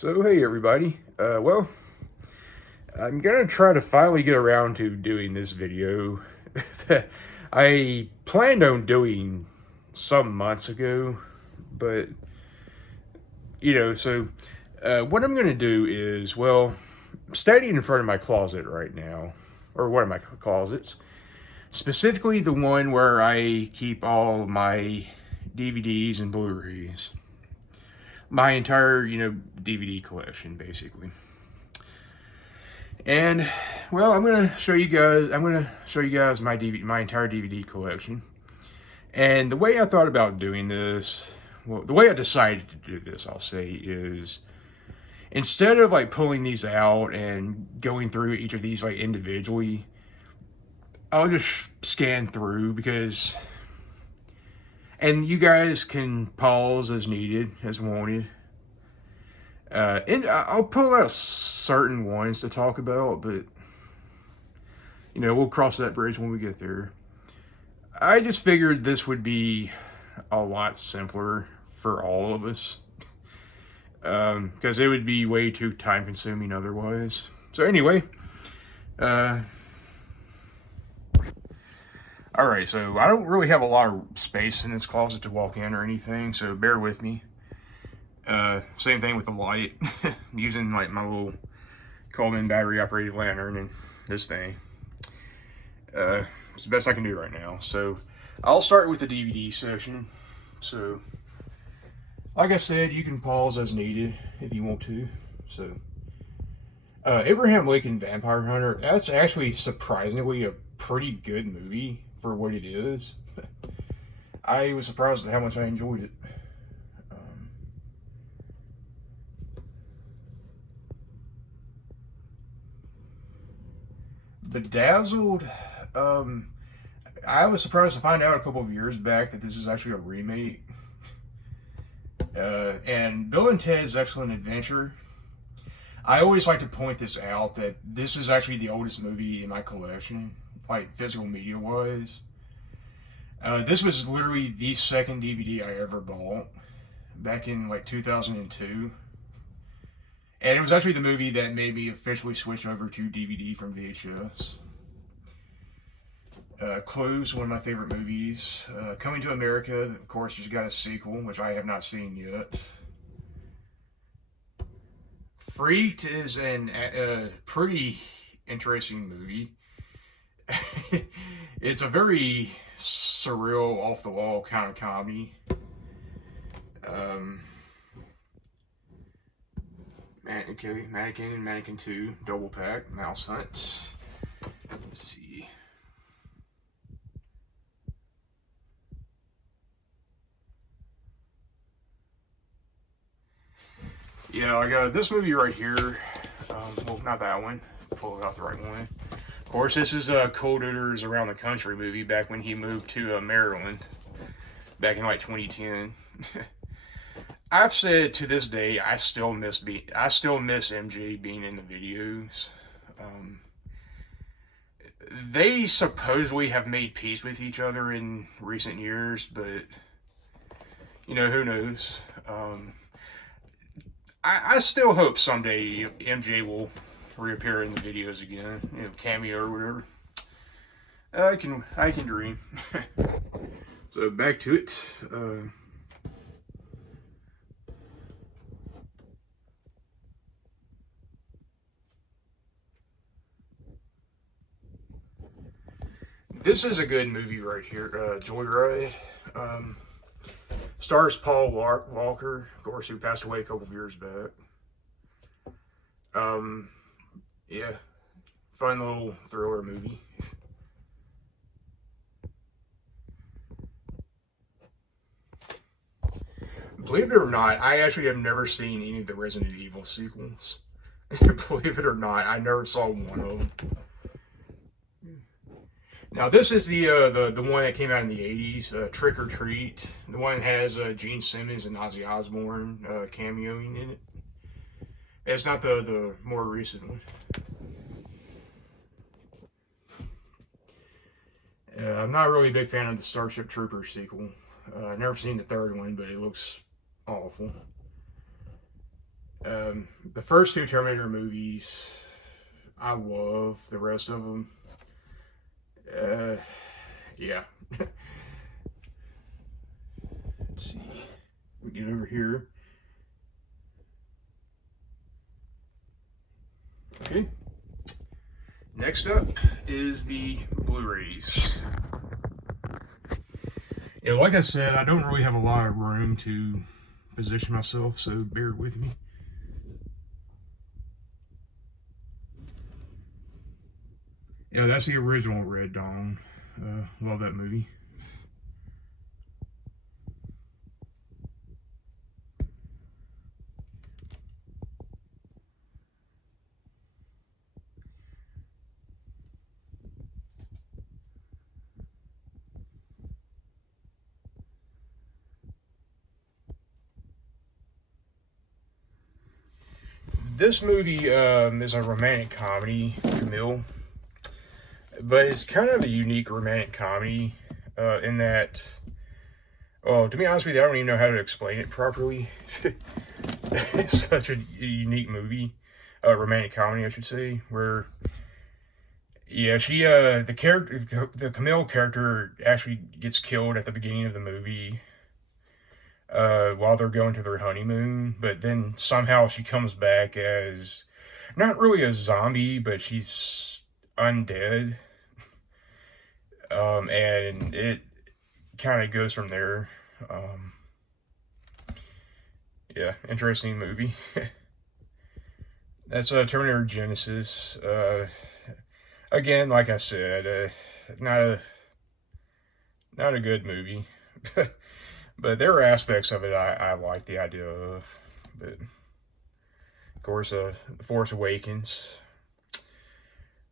So hey everybody, well, I'm gonna try to finally get around to doing this video that I planned on doing some months ago, but what I'm gonna do is, well, I'm standing in front of my closet right now, or one of my closets, specifically the one where I keep all my DVDs and Blu-rays, my entire, DVD collection, basically. And well, I'm gonna show you guys. My entire DVD collection. And the way I thought about doing this, well, the way I decided to do this, I'll say, is instead of like pulling these out and going through each of these like individually, I'll just scan through and you guys can pause as needed, as wanted. And I'll pull out certain ones to talk about, but we'll cross that bridge when we get there. I just figured this would be a lot simpler for all of us, because it would be way too time consuming otherwise. So anyway, all right, so I don't really have a lot of space in this closet to walk in or anything, so bear with me. Same thing with the light. I'm using like my little Coleman battery operated lantern and this thing. It's the best I can do right now. So I'll start with the DVD section. So like I said, you can pause as needed if you want to. So Abraham Lincoln Vampire Hunter, that's actually surprisingly a pretty good movie for what it is. I was surprised at how much I enjoyed it. Bedazzled, I was surprised to find out a couple of years back that this is actually a remake. And Bill and Ted's Excellent Adventure, I always like to point this out that this is actually the oldest movie in my collection, like physical media wise. This was literally the second DVD I ever bought back in like 2002. And it was actually the movie that made me officially switch over to DVD from VHS. Clues, one of my favorite movies. Coming to America, of course, just got a sequel, which I have not seen yet. Freaked is a pretty interesting movie. It's a very surreal, off-the-wall kind of comedy. Mannequin and Mannequin 2, double pack, Mouse Hunt. Let's see. Yeah, I got this movie right here. Well, not that one. Pull out the right one. Of course, this is Cold Odors Around the Country movie back when he moved to Maryland back in like 2010. I've said to this day I still miss MJ being in the videos. They supposedly have made peace with each other in recent years, but who knows? I still hope someday MJ will reappear in the videos again, cameo or whatever. I can dream. So back to it. This is a good movie right here, Joyride. Stars Paul Walker, of course, who passed away a couple of years back. Yeah, fun little thriller movie. Believe it or not, I actually have never seen any of the Resident Evil sequels. Believe it or not, I never saw one of them. Now this is the one that came out in the 80s, Trick or Treat. The one that has Gene Simmons and Ozzy Osbourne cameoing in it. It's not the more recent one. I'm not really a big fan of the Starship Troopers sequel. I've never seen the third one, but it looks awful. The first two Terminator movies, I love. The rest of them, uh, yeah. Let's see. We get over here. Okay. Next up is the Blu-rays. Yeah, like I said, I don't really have a lot of room to position myself, so bear with me. Yeah, that's the original Red Dawn. Love that movie. This movie is a romantic comedy, Camille, but it's kind of a unique romantic comedy in that, well, to be honest with you, I don't even know how to explain it properly. It's such a unique movie, romantic comedy, I should say, where, yeah, the Camille character actually gets killed at the beginning of the movie while they're going to their honeymoon, but then somehow she comes back as not really a zombie, but she's undead. And it kind of goes from there. Yeah, interesting movie. That's Terminator Genesis. Again, like I said, not a good movie. But there are aspects of it I like the idea of. But, of course, The Force Awakens.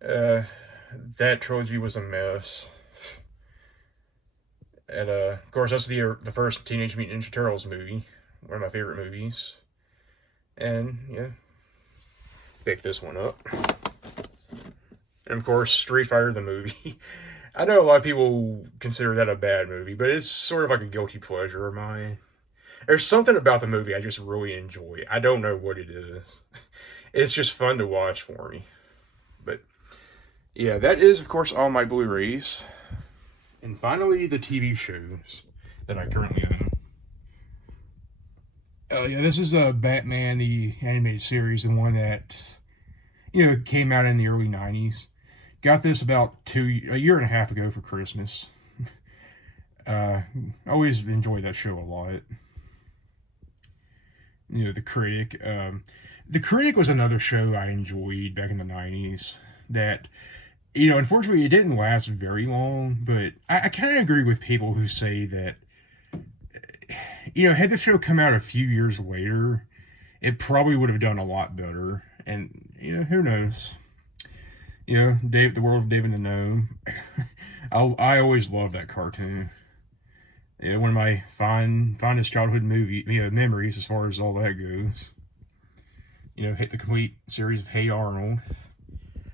That trilogy was a mess. And, of course, that's the first Teenage Mutant Ninja Turtles movie. One of my favorite movies. And, yeah, pick this one up. And, of course, Street Fighter the movie. I know a lot of people consider that a bad movie, but it's sort of like a guilty pleasure of mine. There's something about the movie I just really enjoy. I don't know what it is. It's just fun to watch for me. But yeah, that is, of course, all my Blu-rays. And finally, the TV shows that I currently own. Yeah, this is Batman, the animated series, the one that, came out in the early 90s. Got this about a year and a half ago for Christmas. I always enjoyed that show a lot. The Critic. The Critic was another show I enjoyed back in the 90s that, unfortunately it didn't last very long, but I kind of agree with people who say that, had the show come out a few years later, it probably would have done a lot better. And, who knows? Dave, the World of Dave and the Gnome. I always loved that cartoon. Yeah, one of my fondest childhood memories as far as all that goes. Hit the complete series of Hey Arnold,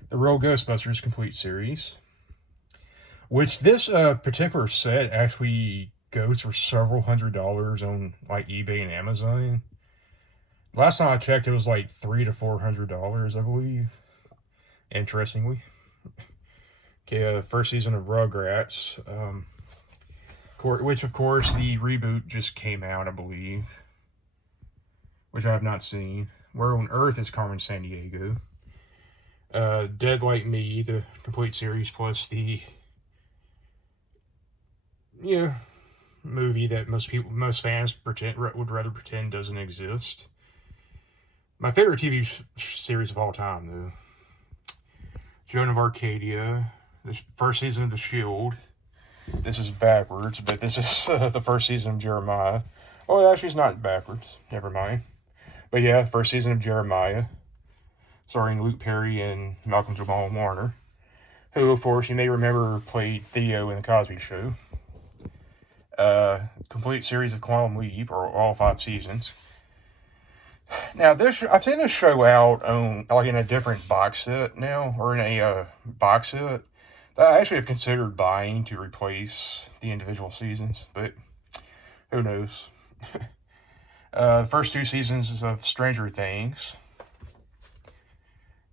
the Real Ghostbusters complete series, which this particular set actually goes for several $100s on like eBay and Amazon. Last time I checked, it was like $300 to $400, I believe. Interestingly. Okay, first season of Rugrats, which of course the reboot just came out, I believe, which I have not seen. Where on Earth is Carmen Sandiego? Dead Like Me, the complete series, plus the movie that most fans would rather pretend doesn't exist. My favorite TV series of all time, though. Joan of Arcadia, the first season of The Shield. This is backwards, but this is the first season of Jeremiah. Oh, actually, it's not backwards. Never mind. But yeah, first season of Jeremiah, starring Luke Perry and Malcolm Jamal Warner, who, of course, you may remember played Theo in The Cosby Show. Complete series of Quantum Leap, or all 5 seasons. Now, I've seen this show out on in a different box set now, or in a box set that I actually have considered buying to replace the individual seasons, but who knows? The first 2 seasons of Stranger Things.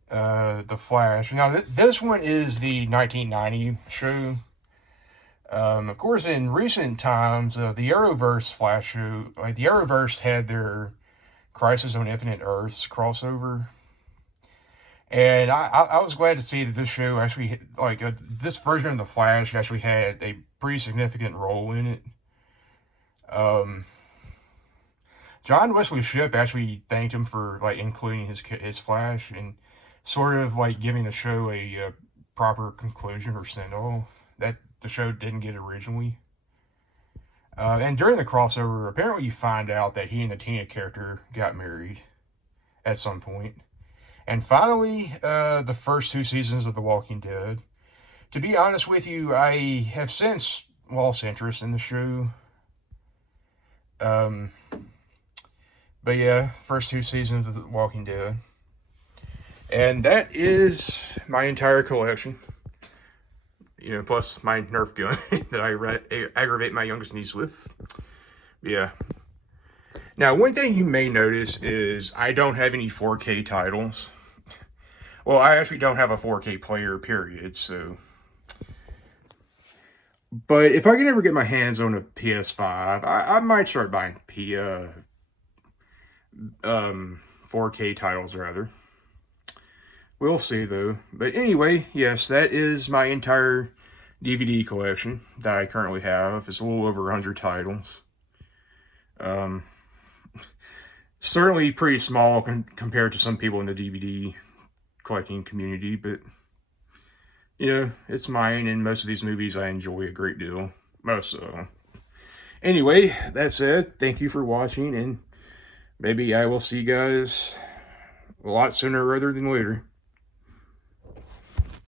The Flash. Now, this one is the 1990 show. Of course, in recent times, the Arrowverse Flash show, like the Arrowverse had their Crisis on Infinite Earths crossover. And I was glad to see that this show actually, like, this version of The Flash actually had a pretty significant role in it. John Wesley Shipp actually thanked him for, like, including his Flash and sort of, like, giving the show a proper conclusion or send-off that the show didn't get originally. And during the crossover, apparently you find out that he and the Tina character got married at some point. And finally, the first 2 seasons of The Walking Dead. To be honest with you, I have since lost interest in the show. But yeah, first 2 seasons of The Walking Dead. And that is my entire collection. You know, plus my Nerf gun that I aggravate my youngest niece with. Yeah. Now, one thing you may notice is I don't have any 4K titles. Well, I actually don't have a 4K player, period, so. But if I can ever get my hands on a PS5, I might start buying 4K titles, rather. We'll see, though. But anyway, yes, that is my entire DVD collection that I currently have. It's a little over 100 titles. Certainly pretty small compared to some people in the DVD collecting community, but, you know, it's mine, and most of these movies I enjoy a great deal. Most of them. Anyway, that said, thank you for watching, and maybe I will see you guys a lot sooner rather than later.